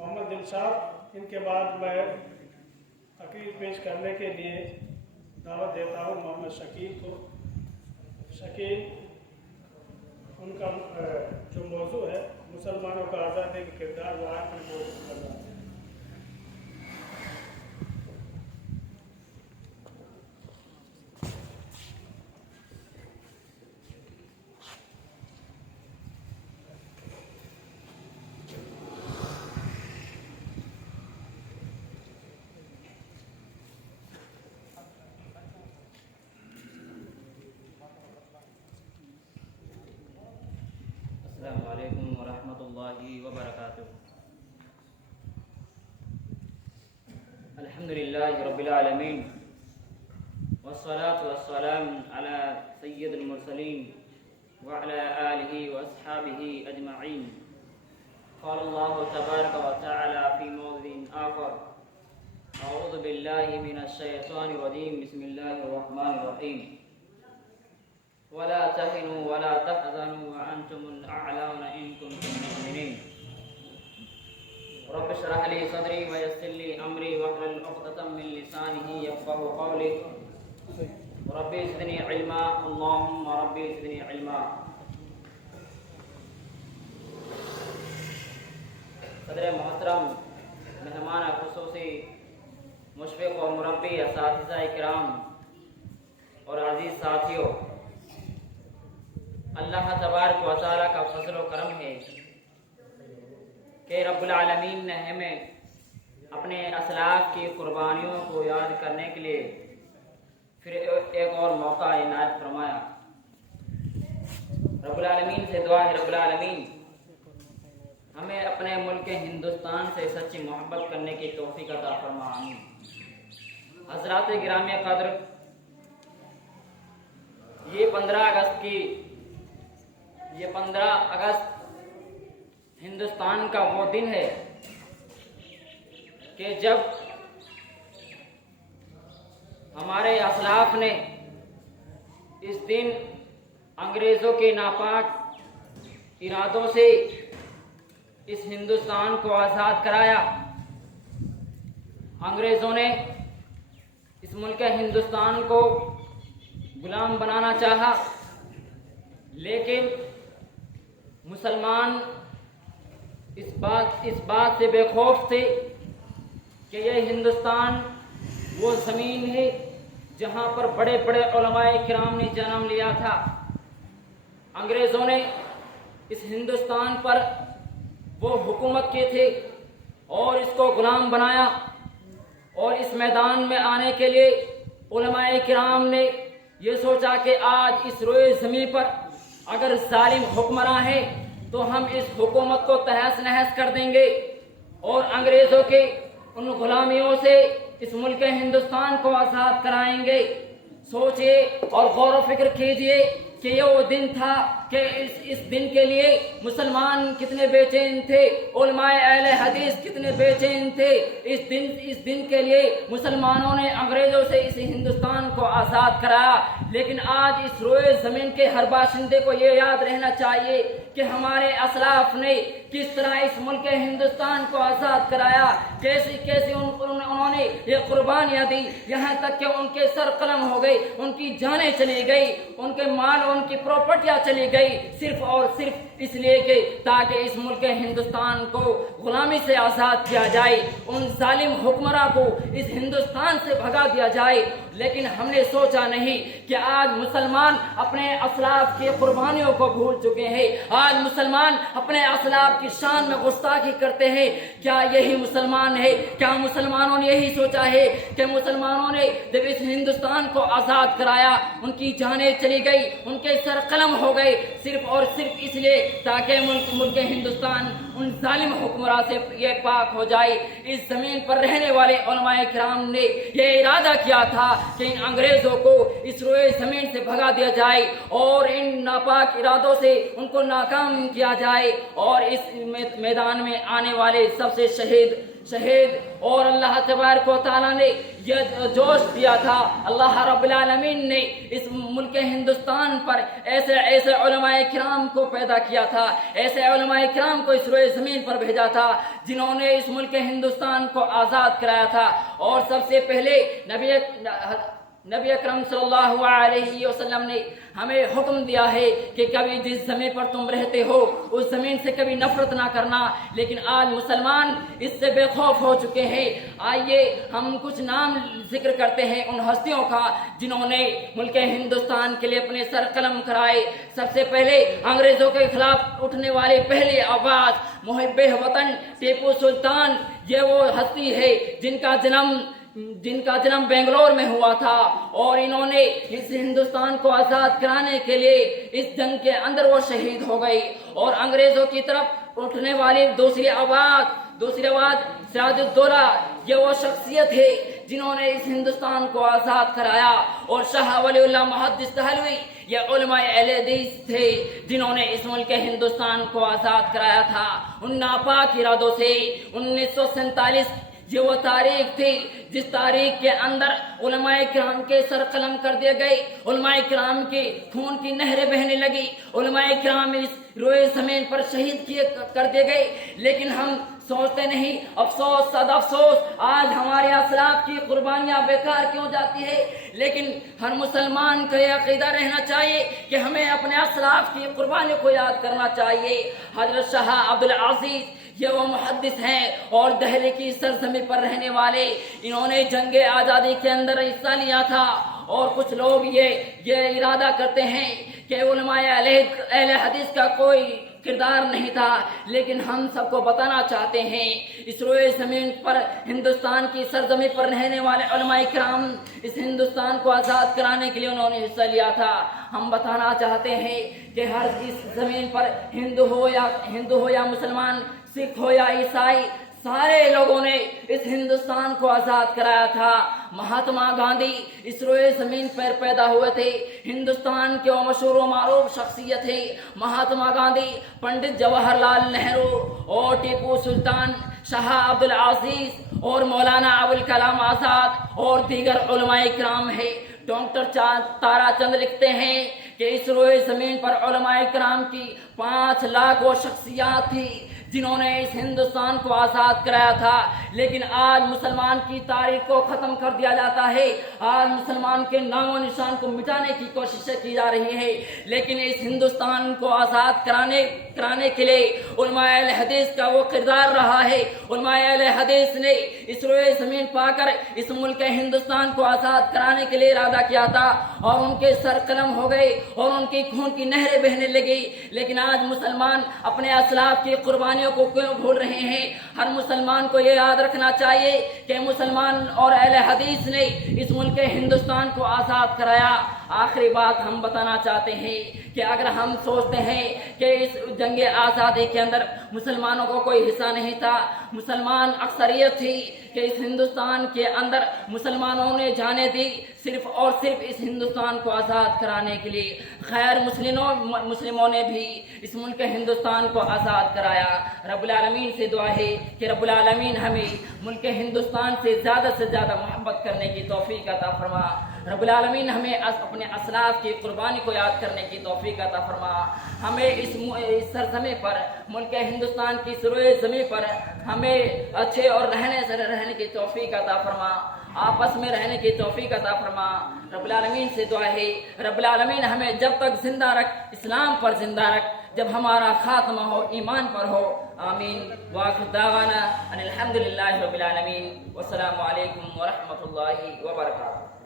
محمد دلشاد، ان کے بعد میں تقریر پیش کرنے کے لیے دعوت دیتا ہوں محمد شکیل کو۔ شکیل، ان کا جو موضوع ہے مسلمانوں کا آزادی کا کردار، وہ آج میں موضوع کر رہا ہوں۔ السلام علیکم ورحمۃ اللہ وبرکاتہ۔ الحمد للہ رب العالمین والصلاة والسلام علی سید المرسلین وعلی آلہ واصحابہ اجمعین۔ قال اللہ تبارک وتعالی فی موضع آخر: اعوذ باللہ من الشیطان الرجیم، بسم اللہ الرحمن الرحیم۔ ولا تهنوا ولا تحزنوا وأنتم الأعلون إن كنتم مؤمنين۔ رب اشرح لي صدري ويسر لي أمري واحلل عقدة من لسانه يفقهوا قولي ربي زدني علما، اللهم ربي زدني علما۔ صدر محترم، مہمان خصوصی، مشفق اور مربی اساتذہ کرام اور عزیز ساتھیوں، اللہ تبارک و تعالیٰ کا فضل و کرم ہے کہ رب العالمین نے ہمیں اپنے اسلاف کی قربانیوں کو یاد کرنے کے لیے پھر ایک اور موقع عنایت فرمایا۔ رب العالمین سے دعا ہے، رب العالمین ہمیں اپنے ملک ہندوستان سے سچی محبت کرنے کی توفیق عطا فرما، آمین۔ حضرات گرامی قدر، یہ 15 اگست ہندوستان کا وہ دن ہے کہ جب ہمارے اسلاف نے اس دن انگریزوں کے ناپاک ارادوں سے اس ہندوستان کو آزاد کرایا۔ انگریزوں نے اس ملک ہندوستان کو غلام بنانا چاہا، لیکن مسلمان اس بات سے بے خوف تھے کہ یہ ہندوستان وہ زمین ہے جہاں پر بڑے بڑے علماء کرام نے جنم لیا تھا۔ انگریزوں نے اس ہندوستان پر وہ حکومت کی تھے اور اس کو غلام بنایا، اور اس میدان میں آنے کے لیے علماء کرام نے یہ سوچا کہ آج اس روئے زمین پر اگر ظالم حکمراں ہے تو ہم اس حکومت کو تہس نہس کر دیں گے اور انگریزوں کے ان غلامیوں سے اس ملک ہندوستان کو آزاد کرائیں گے۔ سوچئے اور غور و فکر کیجئے کہ یہ وہ دن تھا کہ اس دن کے لیے مسلمان کتنے بے چین تھے، علماء اہل حدیث کتنے بے چین تھے۔ اس دن کے لیے مسلمانوں نے انگریزوں سے اس ہندوستان کو آزاد کرایا، لیکن آج اس روئے زمین کے ہر باشندے کو یہ یاد رہنا چاہیے کہ ہمارے اسلاف نے کس طرح اس ملک ہندوستان کو آزاد کرایا، کیسے انہوں نے یہ قربانیاں دی، یہاں تک کہ ان کے سر قلم ہو گئی، ان کی جانیں چلی گئی، ان کے مال، ان کی پراپرٹیاں چلی گئی، صرف اور صرف اس لیے کہ تاکہ اس ملک ہندوستان کو غلامی سے آزاد کیا جائے، ان ظالم حکمراں کو اس ہندوستان سے بھگا دیا جائے۔ لیکن ہم نے سوچا نہیں کہ آج مسلمان اپنے اسلاف کی قربانیوں کو بھول چکے ہیں، آج مسلمان اپنے اسلاف کی شان میں گستاخی کرتے ہیں۔ کیا یہی مسلمان ہے؟ کیا مسلمانوں نے یہی سوچا ہے کہ مسلمانوں نے جب اس ہندوستان کو آزاد کرایا ان کی جانیں چلی گئی، ان کے سر قلم ہو گئے، صرف اور صرف اس لیے تاکہ ملک ہندوستان ان ظالم حکمراں سے یہ پاک ہو جائے۔ اس زمین پر رہنے والے علماء کرام نے یہ ارادہ کیا تھا کہ ان انگریزوں کو اس روئے زمین سے بھگا دیا جائے اور ان ناپاک ارادوں سے ان کو ناکام کیا جائے، اور اس میدان میں آنے والے سب سے شہید اور اللہ تبارک و تعالیٰ نے یہ جوش دیا تھا، اللہ رب العالمین نے اس ملک ہندوستان پر ایسے علماء کرام کو پیدا کیا تھا، ایسے علماء کرام کو اس روئے زمین پر بھیجا تھا جنہوں نے اس ملک ہندوستان کو آزاد کرایا تھا۔ اور سب سے پہلے نبی اکرم صلی اللہ علیہ وسلم نے ہمیں حکم دیا ہے کہ کبھی جس زمین پر تم رہتے ہو اس زمین سے کبھی نفرت نہ کرنا، لیکن آج مسلمان اس سے بے خوف ہو چکے ہیں۔ آئیے ہم کچھ نام ذکر کرتے ہیں ان ہستیوں کا جنہوں نے ملک ہندوستان کے لیے اپنے سر قلم کرائے۔ سب سے پہلے انگریزوں کے خلاف اٹھنے والے پہلی آواز محب وطن ٹیپو سلطان، یہ وہ ہستی ہے جن کا جنم بنگلور میں ہوا تھا، اور انہوں نے اس ہندوستان کو آزاد کرانے کے لیے اس جنگ کے اندر وہ شہید ہو گئی۔ اور انگریزوں کی طرف اٹھنے والی دوسری آواز سراج الدولہ، یہ وہ شخصیت ہے جنہوں نے اس ہندوستان کو آزاد کرایا۔ اور شاہ ولی اللہ محدث دہلوی، یہ علماء اہل حدیث تھے جنہوں نے اس ملک ہندوستان کو آزاد کرایا تھا ان ناپاک ارادوں سے۔ 1947 یہ وہ تاریخ تھی جس تاریخ کے اندر علماء کرام کے سر قلم کر دیے گئے، علماء کرام کے خون کی نہریں بہنے لگی، علماء کرام اس روئے زمین پر شہید کر دیے گئے۔ لیکن ہم سوچتے نہیں، افسوس صد افسوس، آج ہمارے اسلاف کی قربانیاں بیکار کیوں جاتی ہے۔ لیکن ہر مسلمان کا یہ عقیدہ رہنا چاہیے کہ ہمیں اپنے اسلاف کی قربانیوں کو یاد کرنا چاہیے۔ حضرت شاہ عبدالعزیز، یہ وہ محدث ہیں اور دہلی کی سرزمین پر رہنے والے، انہوں نے جنگ آزادی کے اندر حصہ لیا تھا۔ اور کچھ لوگ یہ ارادہ کرتے ہیں کہ علماء اہل حدیث کا کوئی کردار نہیں تھا، لیکن ہم سب کو بتانا چاہتے ہیں اس روئے زمین پر ہندوستان کی سرزمین پر رہنے والے علماء کرام اس ہندوستان کو آزاد کرانے کے لیے انہوں نے حصہ لیا تھا۔ ہم بتانا چاہتے ہیں کہ ہر اس زمین پر ہندو ہو یا مسلمان، سکھ ہو یا عیسائی، سارے لوگوں نے اس ہندوستان کو آزاد کرایا تھا۔ مہاتما گاندھی اس روئے زمین پر پیدا ہوئے تھے، ہندوستان کے وہ مشہور و معروف شخصیت ہے مہاتما گاندھی، پنڈت جواہر لال نہرو اور ٹیپو سلطان، شاہ عبدالعزیز اور مولانا ابوالکلام آزاد اور دیگر علماء کرام ہیں۔ ڈاکٹر تارا چند لکھتے ہیں کہ اس روئے زمین پر علماء کرام کی 5 لاکھ وہ شخصیات تھی جنہوں نے اس ہندوستان کو آزاد کرایا تھا، لیکن آج مسلمان کی تاریخ کو ختم کر دیا جاتا ہے، آج مسلمان کے نام و نشان کو مٹانے کی کوششیں کی جا رہی ہیں۔ لیکن اس ہندوستان کو آزاد کرانے کے لیے علماء اہل حدیث کا وہ کردار رہا ہے۔ علماء اہل حدیث نے اس روئے زمین پا کر اس ملک ہندوستان کو آزاد کرانے کے لیے ارادہ کیا تھا، اور ان کے سر قلم ہو گئے اور ان کی خون کی نہریں بہنے لگی۔ لیکن آج مسلمان اپنے اسلاف کی قربانی کو کیوں بھول رہے ہیں؟ ہر مسلمان کو یہ یاد رکھنا چاہیے کہ مسلمان اور اہل حدیث نے اس ملک ہندوستان کو آزاد کرایا۔ آخری بات ہم بتانا چاہتے ہیں کہ اگر ہم سوچتے ہیں کہ اس جنگ آزادی کے اندر مسلمانوں کو کوئی حصہ نہیں تھا، مسلمان اکثریت تھی کہ اس ہندوستان کے اندر مسلمانوں نے جانے دی صرف اور صرف اس ہندوستان کو آزاد کرانے کے لیے، غیر مسلموں نے بھی اس ملک ہندوستان کو آزاد کرایا۔ رب العالمین سے دعا ہے کہ رب العالمین ہمیں ملک ہندوستان سے زیادہ محبت کرنے کی توفیق عطا فرما۔ رب العالمین ہمیں اپنے اسلاف کی قربانی کو یاد کرنے کی توفیق عطا فرما۔ ہمیں اس سرزمین پر، ملک ہندوستان کی سروئے زمین پر ہمیں اچھے اور رہنے کی توفیق عطا فرما، آپس میں رہنے کی توفیق عطا فرما۔ رب العالمین سے دعا ہے رب العالمین ہمیں جب تک زندہ رکھ، اسلام پر زندہ رکھ، جب ہمارا خاتمہ ہو ایمان پر ہو۔ آمین۔ وآخر دعوانا ان الحمدللہ رب العالمین، والسلام علیکم ورحمۃ اللہ وبرکاتہ۔